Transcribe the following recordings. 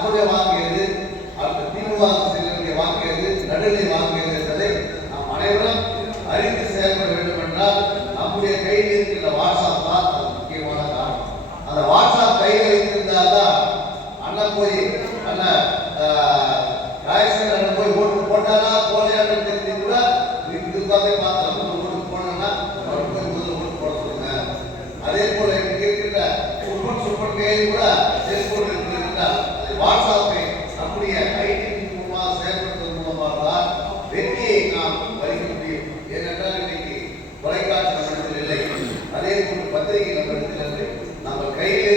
அப்படி வாங்கியது அடுத்த தீர்வாக செல்வதை வாங்கியது நடுநிலை வாங்கியது என்பதை நாம் அனைவரும் அறிந்து செயல்பட வேண்டும் என்றால் நம்முடைய கையில் இருக்கின்ற வாட்ஸ்அப் தான் முக்கியமான காரணம். அந்த வாட்ஸ்அப் கையில் வைத்திருந்தால் தான் அண்ணன் போய் அண்ணன் ராஜசேகர் அண்ணன் போய் ஓட்டு போட்டாரா? போலையான்னு தெரிஞ்சு கூட இதுக்கு பார்த்தே பார்த்து இருக்கிறது நம்ம கையிலே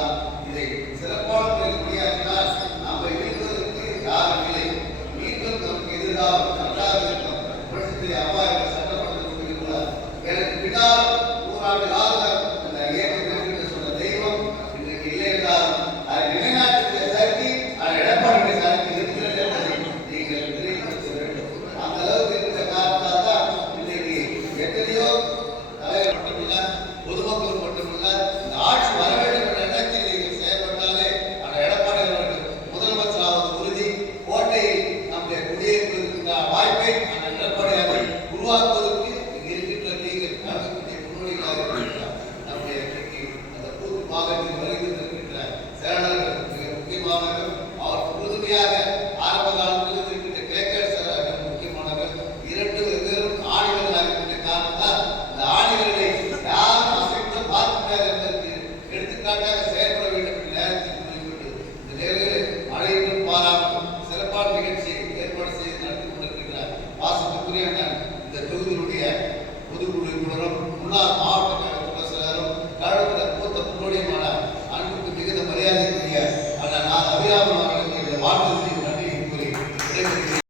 ah,